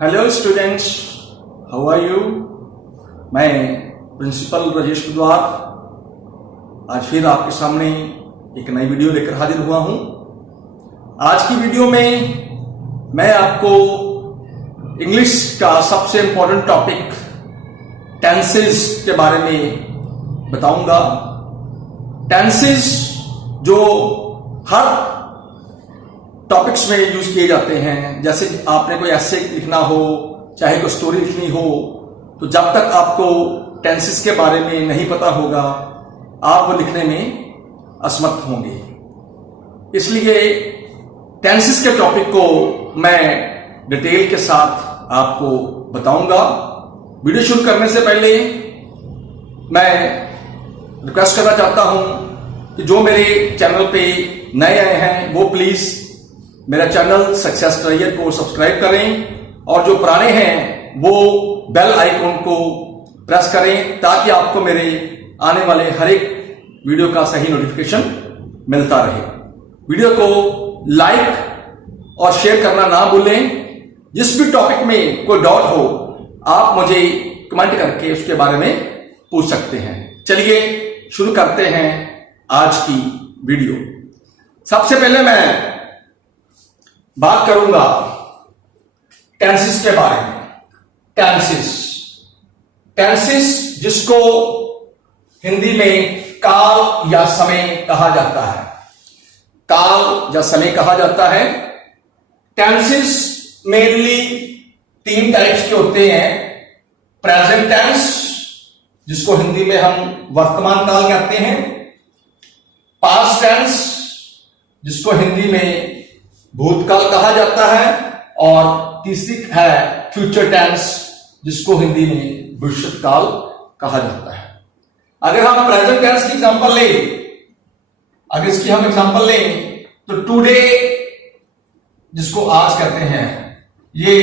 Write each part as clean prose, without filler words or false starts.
Hello students, how are you. मैं principal Rajesh Budhwar आज फिर आपके सामने एक नई वीडियो लेकर हाजिर हुआ हूं। आज की वीडियो में मैं आपको इंग्लिश का सबसे इंपॉर्टेंट टॉपिक टेंसेस के बारे में बताऊंगा। टेंसेस जो हर टॉपिक्स में यूज किए जाते हैं, जैसे आपने कोई ऐसे लिखना हो, चाहे कोई स्टोरी लिखनी हो, तो जब तक आपको टेंसेस के बारे में नहीं पता होगा आप वो लिखने में असमर्थ होंगे। इसलिए टेंसेस के टॉपिक को मैं डिटेल के साथ आपको बताऊंगा। वीडियो शुरू करने से पहले मैं रिक्वेस्ट करना चाहता हूं कि जो मेरे चैनल पे नए आए हैं वो प्लीज मेरा चैनल सक्सेस करियर को सब्सक्राइब करें, और जो पुराने हैं वो बेल आइकॉन को प्रेस करें ताकि आपको मेरे आने वाले हर एक वीडियो का सही नोटिफिकेशन मिलता रहे। वीडियो को लाइक और शेयर करना ना भूलें। जिस भी टॉपिक में कोई डाउट हो आप मुझे कमेंट करके उसके बारे में पूछ सकते हैं। चलिए शुरू करते हैं आज की वीडियो। सबसे पहले मैं बात करूंगा टेंसेस के बारे में। टेंसेस जिसको हिंदी में काल या समय कहा जाता है, काल या समय कहा जाता है। टेंसेस मेनली 3 टाइप्स के होते हैं। प्रेजेंट टेंस जिसको हिंदी में हम वर्तमान काल कहते हैं, पास्ट टेंस जिसको हिंदी में भूतकाल कहा जाता है, और तीसरी है फ्यूचर टेंस जिसको हिंदी में भविष्य काल कहा जाता है। अगर हम प्रेजेंट टेंस की एग्जांपल लें, तो टुडे जिसको आज कहते हैं ये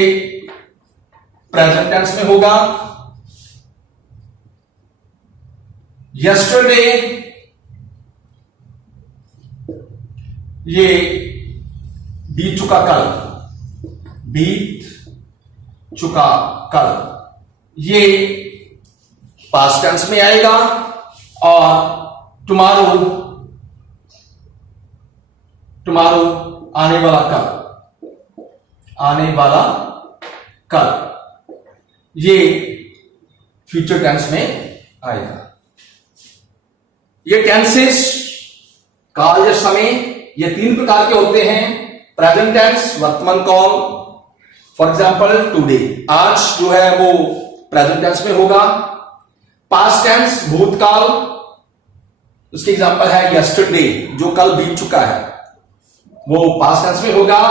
प्रेजेंट टेंस में होगा। यस्टरडे ये बीत चुका कल, ये पास्ट टेंस में आएगा। और टुमारो आने वाला कल, ये फ्यूचर टेंस में आएगा। ये टेंसेस काल या समय ये 3 प्रकार के होते हैं। प्रेजेंट टेंस वर्तमान काल, फॉर एग्जाम्पल टुडे, आज जो है वो प्रेजेंट टेंस में होगा। पास्ट टेंस भूतकाल, उसकी एग्जांपल है यस्टरडे जो कल बीत चुका है, वो पास्ट टेंस में होगा।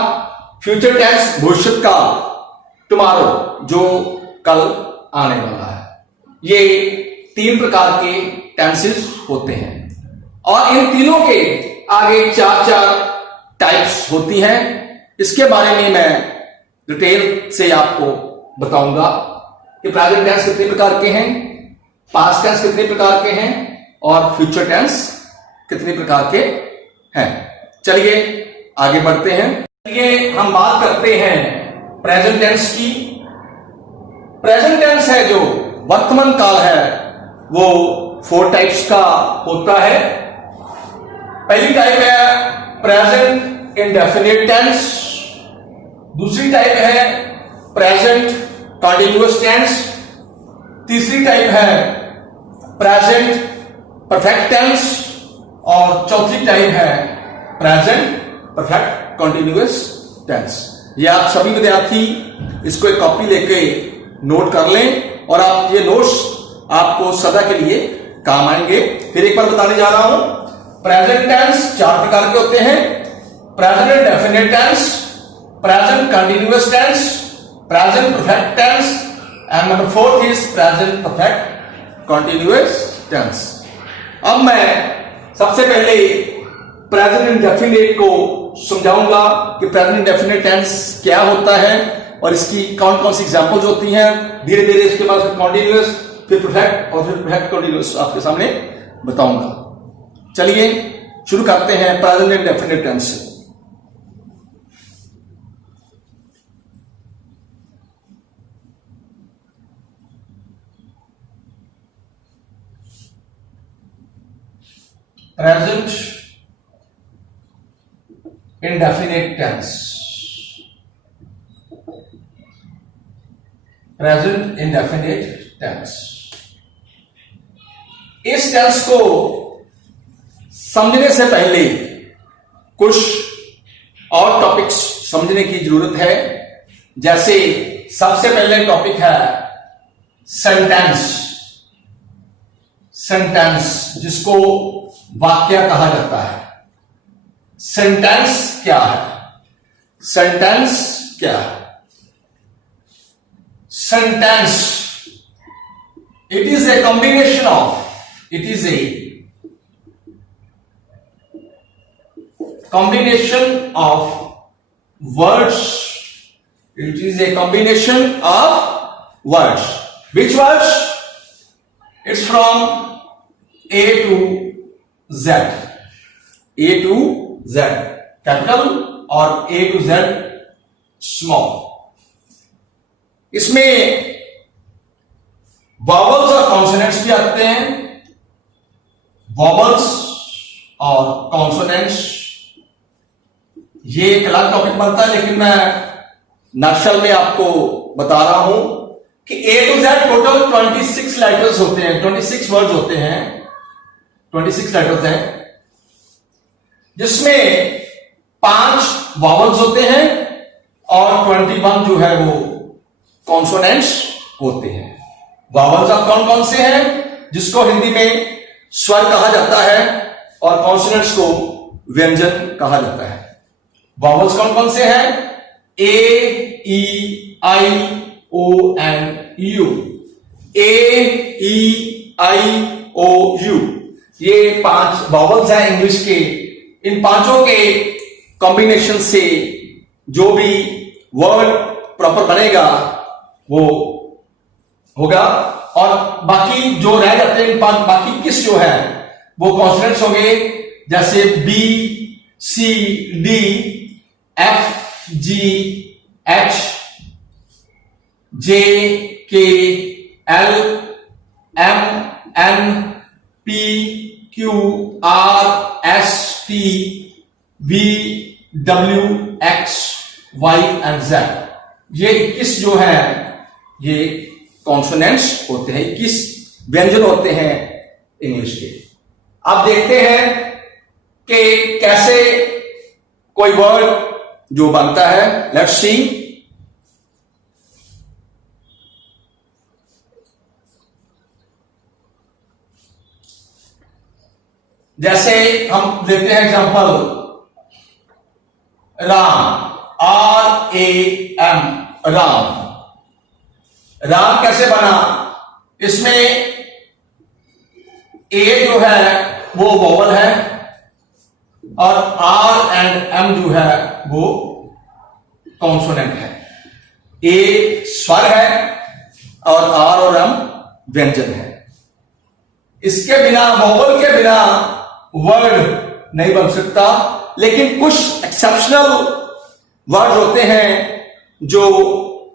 फ्यूचर टेंस भविष्य काल, टुमारो जो कल आने वाला है। ये 3 प्रकार के टेंसेस होते हैं, और इन तीनों के आगे 4 टाइप्स होती हैं। इसके बारे में मैं डिटेल से आपको बताऊंगा कि प्रेजेंट टेंस कितने प्रकार के हैं, पास्ट टेंस कितने प्रकार के हैं, और फ्यूचर टेंस कितने प्रकार के हैं। चलिए आगे बढ़ते हैं। चलिए हम बात करते हैं प्रेजेंट टेंस की। प्रेजेंट टेंस है जो वर्तमान काल है वो 4 टाइप्स का होता है। पहली टाइप है प्रेजेंट इंडेफिनिट टेंस, दूसरी टाइप है प्रेजेंट कंटीन्यूअस टेंस, तीसरी टाइप है प्रेजेंट परफेक्ट टेंस, और चौथी टाइप है प्रेजेंट परफेक्ट कंटीन्यूअस टेंस। ये आप सभी विद्यार्थी इसको एक कॉपी लेके नोट कर लें, और आप ये नोट्स आपको सदा के लिए काम आएंगे। फिर एक बार बताने जा रहा हूं। प्रेजेंट टेंस 4 प्रकार के होते हैं। Present indefinite tense, present continuous tense, present perfect tense, and number 4 is present perfect continuous tense. अब मैं सबसे पहले प्रेजेंट इंडेफिनिट को समझाऊंगा कि प्रेजेंट इंडेफिनिट टेंस क्या होता है और इसकी कौन कौन सी एग्जांपल्स होती हैं। धीरे धीरे इसके बाद कंटीन्यूअस, फिर परफेक्ट, और फिर परफेक्ट कंटीन्यूअस आपके सामने बताऊंगा। चलिए शुरू करते हैं प्रेजेंट इंडेफिनिट टेंस से। Present indefinite tense, present indefinite tense. इस टेंस को समझने से पहले कुछ और टॉपिक्स समझने की जरूरत है। जैसे सबसे पहले टॉपिक है सेंटेंस। सेंटेंस जिसको वाक्य कहा जाता है। सेंटेंस क्या है? सेंटेंस क्या है? Sentence, it is a combination of, it is a combination of words. It is a combination of words. Which words? It's from A to Z. A to Z capital और A to Z small. इसमें vowels और consonants भी आते हैं। vowels और consonants ये एक अलग टॉपिक बनता है, लेकिन मैं नक्शल में आपको बता रहा हूं कि A to Z total 26 letters होते हैं, 26 वर्ड्स होते हैं, 26 लेटर्स हैं, जिसमें 5 वॉवल्स होते हैं और 21 जो है वो कॉन्सोनेंट्स होते हैं। वॉवल्स अब कौन कौन से हैं? जिसको हिंदी में स्वर कहा जाता है और कॉन्सोनेंट्स को व्यंजन कहा जाता है। वॉवल्स कौन कौन से हैं? A, E, I, O and U. A, E, I, O, U, ये 5 वॉवल्स हैं इंग्लिश के। इन पांचों के कॉम्बिनेशन से जो भी वर्ड प्रॉपर बनेगा वो होगा, और बाकी जो रह जाते हैं बाकी किस जो है वो कॉन्सोनेंट्स होंगे। जैसे B, C, D, F, G, H, J, K, L, M, N, P, Q, R, S, T, V, W, X, Y and Z. ये 21 जो है ये कॉन्सोनेंट्स होते हैं, 21 व्यंजन होते हैं इंग्लिश के। अब देखते हैं कि कैसे कोई वर्ड जो बनता है। Let's see. जैसे हम लेते हैं एग्जांपल राम, RAM, राम। राम कैसे बना? इसमें A जो है वो वोवल है और R एंड M जो है वो कॉन्सोनेंट है। A स्वर है और R और M व्यंजन है। इसके बिना, वोवल के बिना वर्ड नहीं बन सकता। लेकिन कुछ एक्सेप्शनल वर्ड होते हैं जो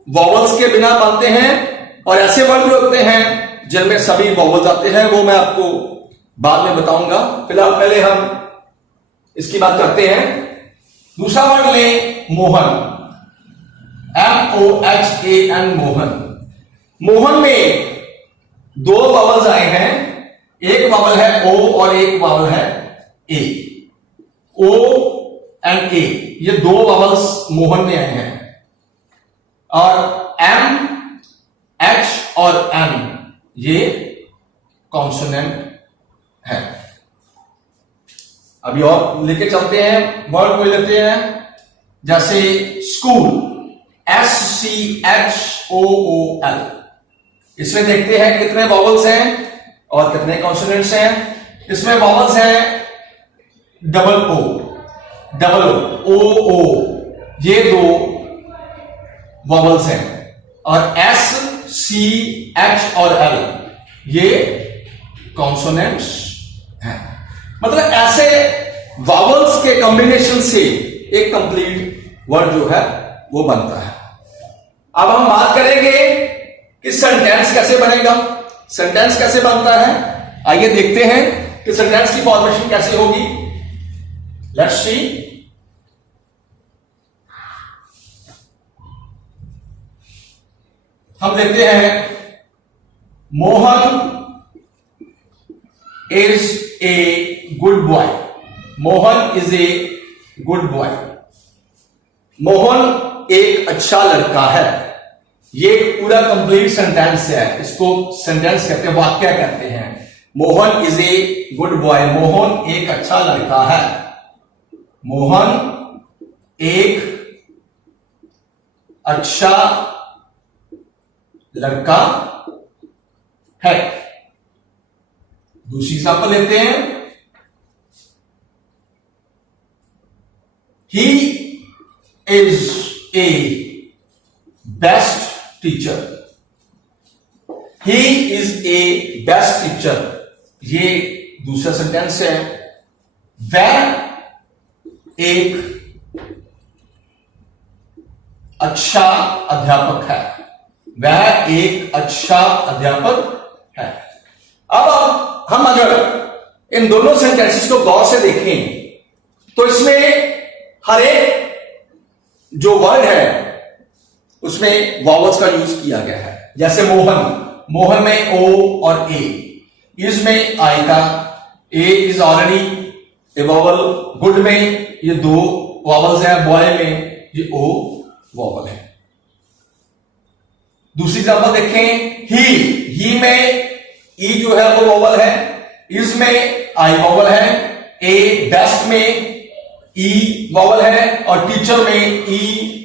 वोवल्स के बिना बनते हैं, और ऐसे वर्ड भी होते हैं जिनमें सभी वोवल्स आते हैं। वो मैं आपको बाद में बताऊंगा। फिलहाल पहले हम इसकी बात करते हैं। दूसरा वर्ड ले, मोहन, MOHAN, मोहन। मोहन में 2 वॉवल्स आए हैं, एक वॉवल है O और एक वॉवल है A। O एंड A, ये 2 वॉवल्स मोहन में आए हैं, और M, H और M ये कॉन्सोनेंट है। अभी और लेके चलते हैं, वर्ड को लेते हैं। जैसे स्कूल, SCHOOL। इसमें देखते हैं कितने वॉवल्स हैं और कितने कॉन्सोनेंट्स हैं। इसमें वॉवल्स हैं डबल O, OO, ये 2 वॉवल्स हैं, और S, C, H और L ये कॉन्सोनेंट्स हैं। मतलब ऐसे वॉवल्स के कॉम्बिनेशन से एक कंप्लीट वर्ड जो है वो बनता है। अब हम बात करेंगे कि सेंटेंस कैसे बनेगा, सेंटेंस कैसे बनता है। आइए देखते हैं कि सेंटेंस की फॉर्मेशन कैसे होगी। Let's see. हम लेते हैं Mohan is a good boy. Mohan is a good boy. Mohan एक अच्छा लड़का है। ये पूरा कंप्लीट सेंटेंस है, इसको सेंटेंस कहते हैं, वाक्य कहते हैं। Mohan is a good boy. Mohan एक अच्छा लड़का है। मोहन एक अच्छा लड़का है। दूसरी एग्जांपल लेते हैं। He is a best teacher. He is a best teacher. ये दूसरा सेंटेंस है। वह एक अच्छा अध्यापक है। वह एक अच्छा अध्यापक है। अब हम अगर इन दोनों सेंटेंसेस को गौर से देखें तो इसमें हर एक जो वर्ड है उसमें वॉवल्स का यूज किया गया है। जैसे मोहन, मोहन में ओ और ए, इज में आएगा, A is already a vowel. Good में ये दो वॉवल्स हैं, बॉय में ये ओ वॉवल है। दूसरी एग्जांपल देखें। ही में ई जो है वो वॉवल है, इज में आई वॉवल है, ए बेस्ट में ई वॉवल है और टीचर में ई,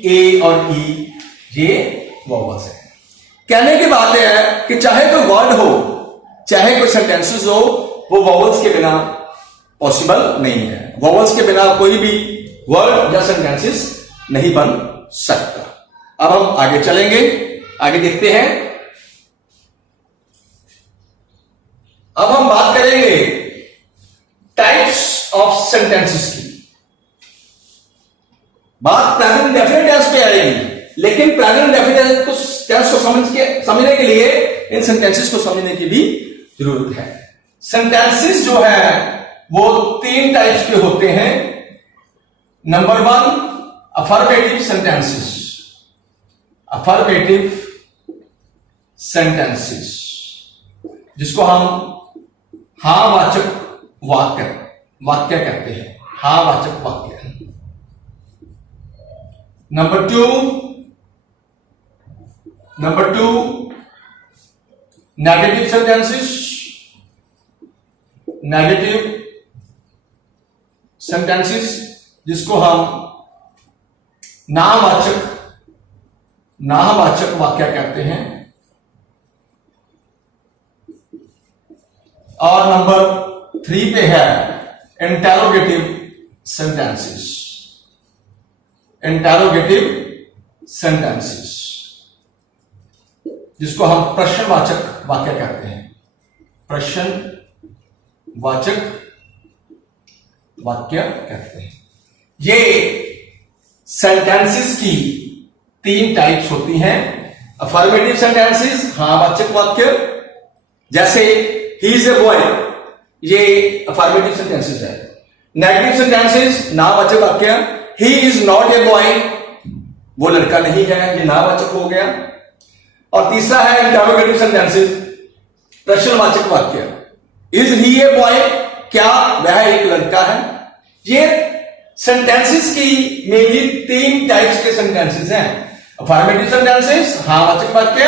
ए और ई ये वॉवल्स है। कहने की बात यह है कि चाहे कोई वर्ड हो, चाहे कोई सेंटेंसेस हो, वो वॉवल्स के बिना पॉसिबल नहीं है। वॉवल्स के बिना कोई भी वर्ड या सेंटेंसेस नहीं बन सकता। अब हम आगे चलेंगे, आगे देखते हैं। अब हम बात करेंगे टाइप्स ऑफ सेंटेंसेस की। बात प्रेजेंट डेफिनेट टेंस पे आएगी, लेकिन प्रेजेंट डेफिनेट टेंस को समझने के लिए इन सेंटेंसेस को समझने की भी जरूरत है। सेंटेंसेस जो है वो तीन टाइप्स के होते हैं। Number one, affirmative sentences. Affirmative sentences जिसको हम हाँ वाचक वाक्य कहते हैं। हाँ वाचक वाक्य। Number two, negative sentences. Negative sentences जिसको हम नावाचक वाक्य कहते हैं। और नंबर थ्री पे है इंटेरोगेटिव सेंटेंसेस। इंटेरोगेटिव सेंटेंसेस जिसको हम प्रश्नवाचक वाक्य कहते हैं। प्रश्नवाचक वाक्य कहते हैं। ये सेंटेंसेस की तीन टाइप्स होती हैं। अफर्मेटिव सेंटेंसेस, हाँ वाचक वाक्य, जैसे ही इज ए बॉय, ये अफर्मेटिव सेंटेंसेस है। नेगेटिव सेंटेंसेस, नावाचक वाक्य, he is not a boy, वो लड़का नहीं है, ये नावाचक हो गया। और तीसरा है इंटरोगेटिव सेंटेंसेस, प्रश्नवाचक वाक्य, इज ही ए बॉय, क्या वह एक लड़का है। ये सेंटेंसेस की मेनली तीन टाइप्स के सेंटेंसेस हैं। अफर्मेटिव सेंटेंसेस, हाँ वाचक वाक्य,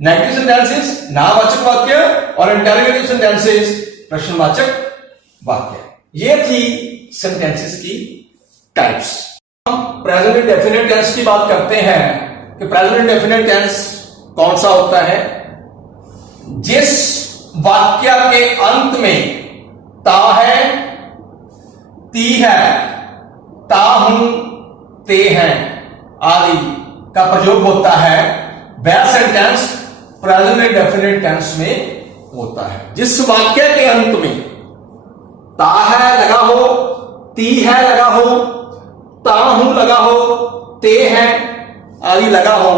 नेगेटिव सेंटेंसेस, नावाचक वाक्य, और इंटरोगेटिव सेंटेंसेस, प्रश्नवाचक वाक्य। ये थी सेंटेंसेस की टाइप्स। हम प्रेजेंट इंडेफिनिट टेंस की बात करते हैं कि प्रेजेंट इंडेफिनिट टेंस कौन सा होता है। जिस वाक्य के अंत में ता है, ती है, ता हूं, ते हैं आदि का प्रयोग होता है, वह सेंटेंस प्रेजेंट इंडेफिनिट टेंस में होता है। जिस वाक्य के अंत में ता है लगा हो, ती है लगा हो, ता हूं लगा हो, ते है आदि लगा हो,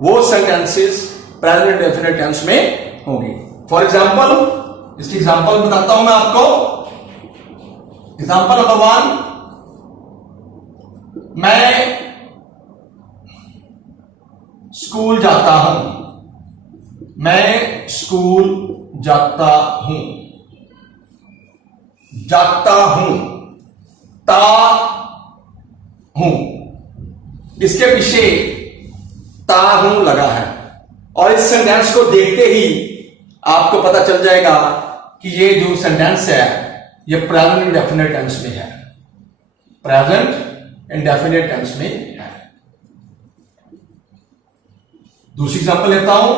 वो सेंटेंसेस प्रेजेंट इंडेफिनिट टेंस में होंगे। फॉर एग्जाम्पल, इसकी एग्जांपल बताता हूं मैं आपको। एग्जांपल नंबर 1, मैं स्कूल जाता हूं। मैं स्कूल जाता हूं। जाता हूं, ता हूं, इसके पीछे ता हूं लगा है। और इस सेंटेंस को देखते ही आपको पता चल जाएगा कि ये जो सेंटेंस है ये प्रेजेंट इंडेफिनिट टेंस में है। प्रेजेंट इंडेफिनिट टेंस में है। दूसरी एग्जांपल लेता हूं।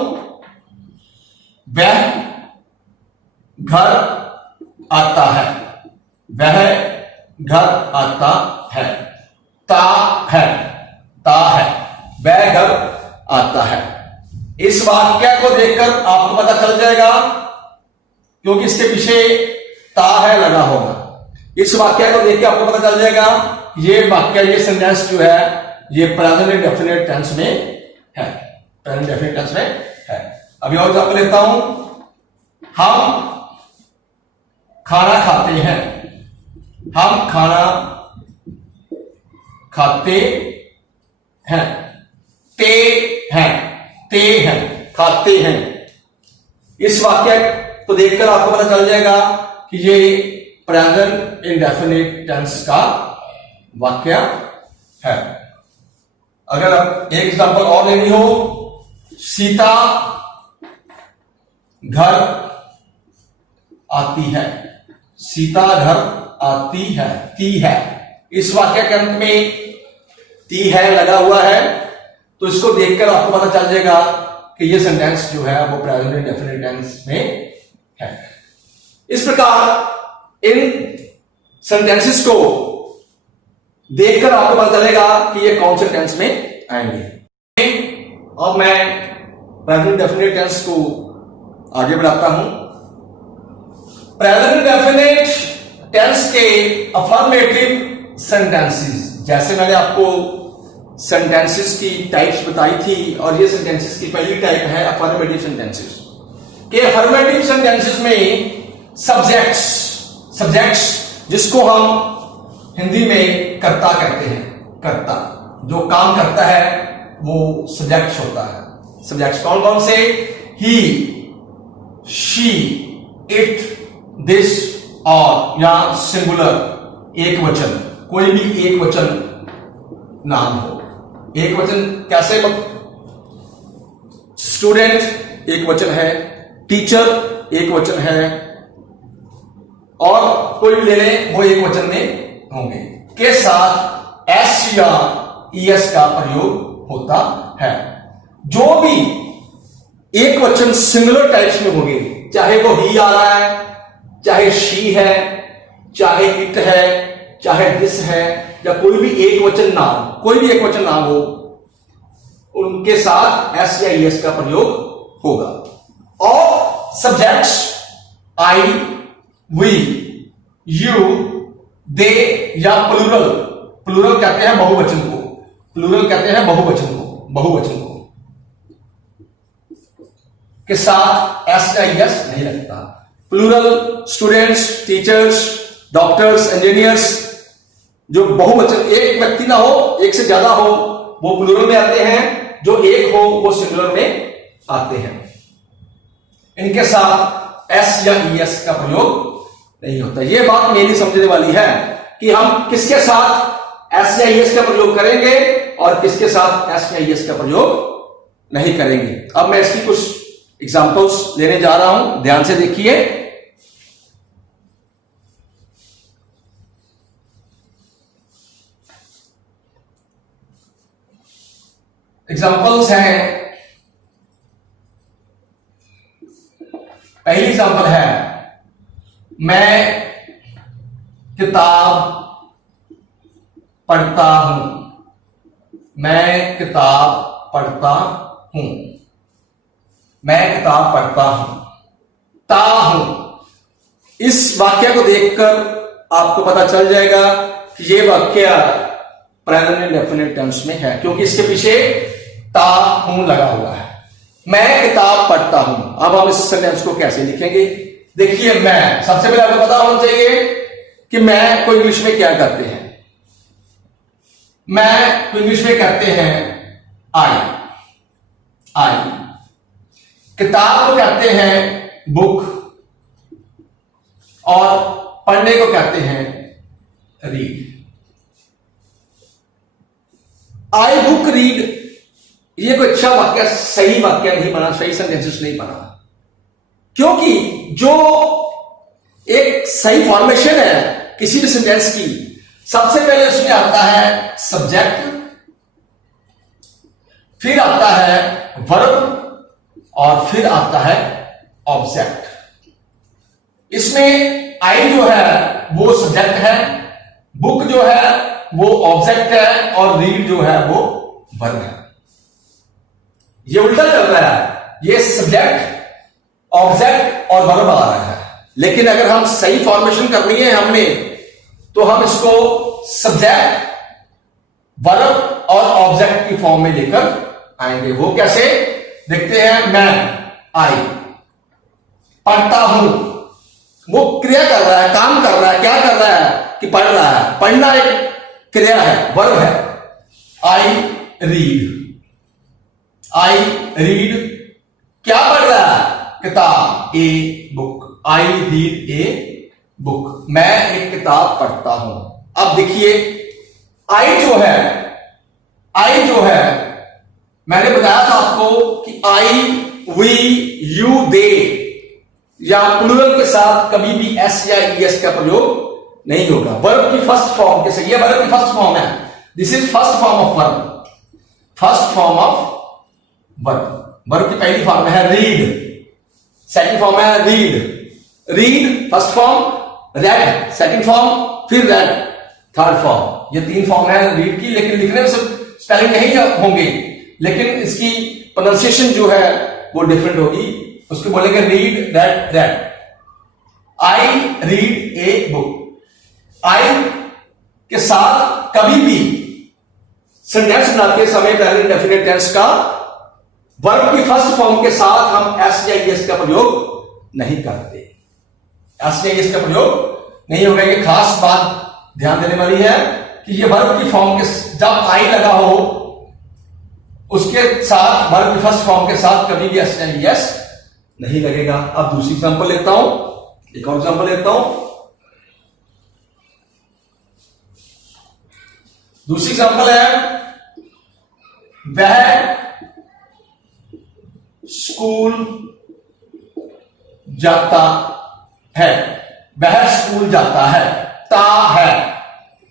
वह घर आता है। वह घर आता है। ता है, ता है, वह घर आता है। इस वाक्य को देखकर आपको पता चल जाएगा, क्योंकि इसके पीछे ता है लगा होगा। इस वाक्य को देख के आपको पता चल जाएगा ये वाक्य, ये सेंटेंस जो है ये प्रेजेंट इंडेफिनिट टेंस में है। प्रेजेंट इंडेफिनिट टेंस में है। अभी और एग्जांपल लेता हूं। हम खाना खाते हैं। हम खाना खाते हैं। ते हैं, ते हैं, खाते हैं। इस वाक्य को देखकर आपको पता चल जाएगा कि ये प्रेजेंट इंडेफिनिट टेंस का वाक्य है। अगर आप एक एग्जांपल और लेनी हो, सीता घर आती है। सीता घर आती है, ती है। इस वाक्य के अंत में ती है लगा हुआ है, तो इसको देखकर आपको पता चल जाएगा कि ये सेंटेंस जो है वो प्रेजेंट इंडेफिनिट टेंस में है। इस प्रकार इन सेंटेंसेस को देखकर आपको पता चलेगा कि ये कौन से टेंस में आएंगे। अब मैं प्रेजेंट इंडेफिनिट टेंस को आगे बढ़ाता हूं। प्रेजेंट इंडेफिनिट टेंस के अफर्मेटिव सेंटेंसेस, जैसे मैंने आपको सेंटेंसेस की टाइप्स बताई थी, और ये सेंटेंसेस की पहली टाइप है अफर्मेटिव सेंटेंसेस। के अफर्मेटिव सेंटेंसेस में सब्जेक्ट्स जिसको हम हिंदी में कर्ता कहते हैं, कर्ता जो काम करता है वो सब्जेक्ट्स होता है। सब्जेक्ट्स कौन कौन से? ही, शी, इट, दिस, और या सिंगुलर एक वचन, कोई भी एक वचन नाम हो। एक वचन कैसे? स्टूडेंट एक वचन है, टीचर एक वचन है, और कोई भी ले लें वो एक वचन में होंगे। के साथ एस या ईएस का प्रयोग होता है। जो भी एक वचन सिंगुलर टाइप्स में होंगे, चाहे वो ही आ रहा है, चाहे शी है, चाहे इट है, चाहे दिस है, या कोई भी एक वचन नाम, कोई भी एक वचन नाम हो, उनके साथ एस या ईएस का प्रयोग होगा। और सब्जेक्ट्स आई, वी, यू, दे या प्लूरल, प्लूरल कहते हैं बहुवचन को, प्लूरल कहते हैं बहुवचन को, बहुवचन को के साथ एस या ईएस नहीं लगता। Plural students, teachers, doctors, engineers, जो बहुवचन, एक व्यक्ति ना हो, एक से ज्यादा हो, वो प्लूरल में आते हैं, जो एक हो वो सिंगुलर में आते हैं। इनके साथ एस या ईएस का प्रयोग नहीं होता। यह बात मेरी समझने वाली है कि हम किसके साथ एस या ईएस का प्रयोग करेंगे और किसके साथ एस या ईएस का प्रयोग नहीं करेंगे। अब मैं इसकी कुछ एग्जांपल्स लेने जा रहा हूं, ध्यान से देखिए। एग्जांपल्स हैं, पहली एग्जांपल है, मैं किताब पढ़ता हूं। मैं किताब पढ़ता हूं। मैं किताब पढ़ता हूं। ता हूं। इस वाक्य को देखकर आपको पता चल जाएगा कि यह वाक्य प्रेजेंट इंडेफिनिट टेंस में है, क्योंकि इसके पीछे ता हूं लगा हुआ है। मैं किताब पढ़ता हूं। अब हम इस सेंटेंस को कैसे लिखेंगे? देखिए मैं, सबसे पहले आपको पता होना चाहिए कि मैं को इंग्लिश में क्या कहते हैं। मैं को इंग्लिश में कहते हैं आई। किताब को कहते हैं बुक, और पढ़ने को कहते हैं रीड। आई बुक रीड, ये कोई अच्छा वाक्य, सही वाक्य नहीं बना, सही सेंटेंसेस नहीं बना, क्योंकि जो एक सही फॉर्मेशन है किसी भी सेंटेंस की, सबसे पहले उसमें आता है सब्जेक्ट, फिर आता है वर्ब, और फिर आता है ऑब्जेक्ट। इसमें आई जो है वो सब्जेक्ट है, बुक जो है वो ऑब्जेक्ट है, और रीड जो है वो वर्ब है। ये उल्टा चल रहा है, ये सब्जेक्ट, ऑब्जेक्ट और वर्ब आ रहा है। लेकिन अगर हम सही फॉर्मेशन करनी है हमने, तो हम इसको सब्जेक्ट, वर्ब और ऑब्जेक्ट की फॉर्म में लेकर आएंगे। वो कैसे, देखते हैं। मैं आई पढ़ता हूं, वो क्रिया कर रहा है, काम कर रहा है, क्या कर रहा है कि पढ़ रहा है। पढ़ना एक क्रिया है, वर्ब है। आई रीड क्या पढ़ रहा है, किताब, ए book. I read a book, मैं एक किताब पढ़ता हूं। अब देखिए आई जो है मैंने बताया था आपको कि आई, वी, यू, दे या प्लूरल के साथ कभी भी एस या ईएस का प्रयोग नहीं होगा। वर्ब की फर्स्ट फॉर्म के ये वर्ब की फर्स्ट फॉर्म है, this is first form of verb, first form of verb. Verb की पहली फॉर्म है रीड, सेकंड फॉर्म है read first form, red second form, फिर रेड थर्ड फॉर्म। ये 3 फॉर्म है रीड की, लेकिन लिखने में स्पेलिंग नहीं होंगे, लेकिन इसकी प्रोनाउंसिएशन जो है वो डिफरेंट होगी। उसको बोलेंगे read, red. I read a book. I के साथ कभी भी सेंटेंस बनाते समय पहले डेफिनेट टेंस का वर्ब की फर्स्ट फॉर्म के साथ हम एस या एस का प्रयोग नहीं करते। एस या एस का प्रयोग नहीं होगा। ये खास बात ध्यान देने वाली है कि ये वर्ब की फॉर्म के जब आई लगा हो उसके साथ, वर्ब की फर्स्ट फॉर्म के साथ कभी भी एस या एस नहीं लगेगा। अब दूसरी एग्जांपल लेता हूं, एक और एग्जांपल लेता हूं। दूसरी एग्जांपल है, वह स्कूल जाता है। वह स्कूल जाता है, ता है।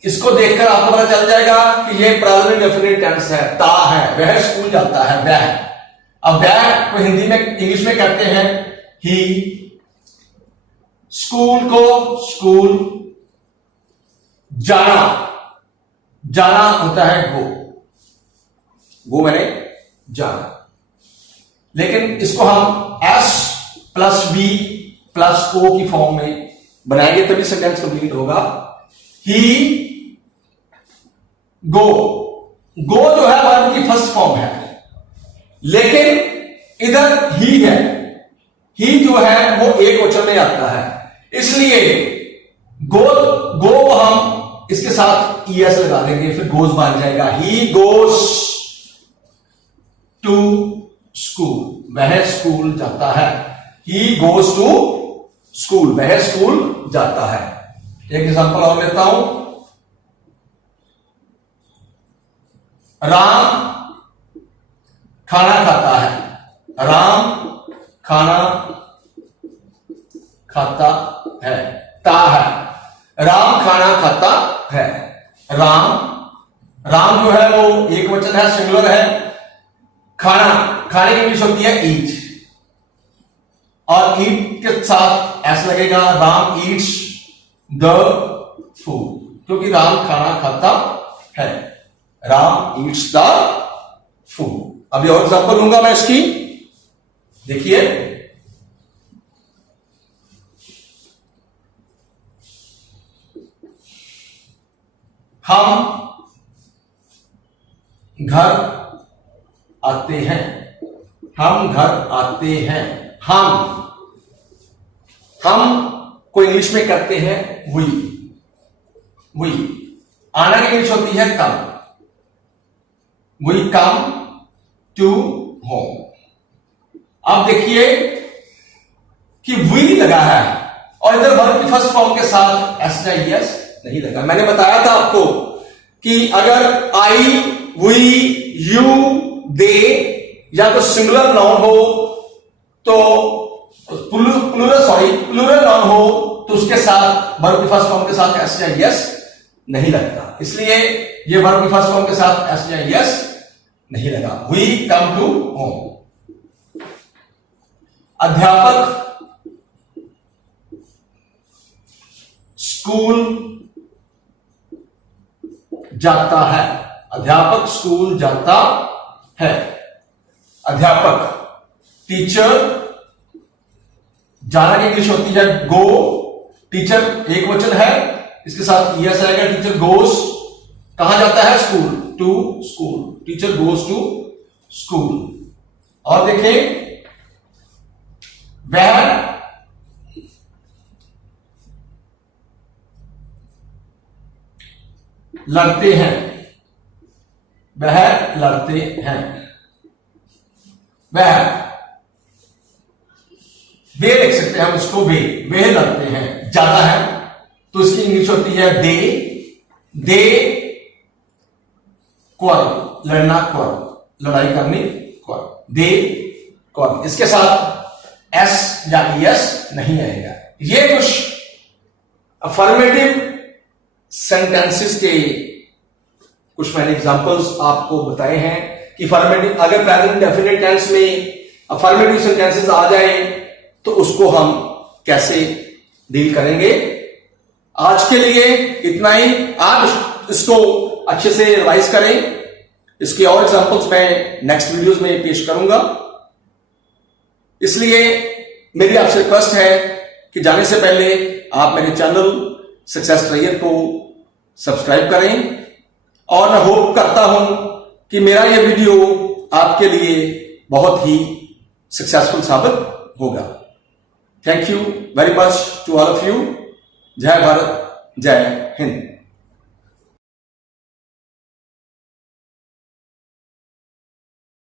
इसको देखकर आपको पता चल जाएगा कि ये प्रेजेंट डेफिनिट टेंस है, ता है। वह स्कूल जाता है, वह। अब वह को हिंदी में, इंग्लिश में कहते हैं ही। स्कूल को स्कूल, जाना होता है गो मैंने जाना। लेकिन इसको हम S plus B plus O की फॉर्म में बनाएंगे तभी सेंटेंस कंप्लीट होगा। ही गो जो है वर्ब की फर्स्ट फॉर्म है, लेकिन इधर ही है। ही जो है वो एक वचन में आता है, इसलिए गो हम इसके साथ ईएस लगा देंगे, फिर गोज बन जाएगा। ही गोज टू स्कूल, वह स्कूल जाता है। ही गोज टू स्कूल, वह स्कूल जाता है। एक एग्जांपल और लेता हूं। राम खाना खाता है। राम खाना खाता है, ता है। राम खाना खाता है। राम जो है वो एक वचन है, सिंगुलर है। खाने की इंग्लिश होती है ईट, और ईट के साथ एस लगेगा। राम ईट्स द फूड, क्योंकि राम खाना खाता है। Ram eats the food. अभी और एग्जांपल लूंगा मैं इसकी, देखिए। हम घर आते हैं। हम घर आते हैं। हम को इंग्लिश में करते हैं वी। आना की इंग्लिश होती है come. We come to home. अब देखिए कि वी लगा है और इधर वर्ब की फर्स्ट फॉर्म के साथ एस या यस नहीं लगा। मैंने बताया था आपको कि अगर आई, वी, यू, दे या तो सिंगुलर नाउन हो तो प्लूरल नाउन हो तो उसके साथ वर्ब की फर्स्ट फॉर्म के साथ एस या यस नहीं लगता। इसलिए ये वर्ब की फर्स्ट फॉर्म के साथ एस या यस नहीं लगा। We come to home. अध्यापक स्कूल जाता है। अध्यापक स्कूल जाता है। अध्यापक टीचर, जाना की इंग्लिश होती है गो। टीचर एक वचन है, इसके साथ यस आएगा। टीचर गोस कहां जाता है? School. To school. Teacher goes to school. और देखें वह लड़ते हैं। वह लड़ते हैं। वह वे लिख सकते हैं हम उसको वे लड़ते हैं। ज्यादा है तो इसकी इंग्लिश होती है दे क्वारल। लड़ना क्वारल, लड़ाई करनी क्वारल। दे क्वारल। इसके साथ एस या एस नहीं आएगा। ये कुछ अफर्मेटिव सेंटेंसेस के कुछ मैंने एग्जांपल्स आपको बताए हैं कि अफर्मेटिव, अगर प्रेजेंट डेफिनेट टेंस में अफर्मेटिव सेंटेंसेस आ जाए तो उसको हम कैसे डील करेंगे। आज के लिए इतना ही। आप इसको अच्छे से रिवाइज करें। इसके और एग्जांपल्स मैं नेक्स्ट वीडियोस में पेश करूंगा। इसलिए मेरी आपसे रिक्वेस्ट है कि जाने से पहले आप मेरे चैनल सक्सेस ट्रेजर को सब्सक्राइब करें और मैं होप करता हूं कि मेरा यह वीडियो आपके लिए बहुत ही सक्सेसफुल साबित होगा। Thank you very much to all of you. जय भारत, जय हिंद।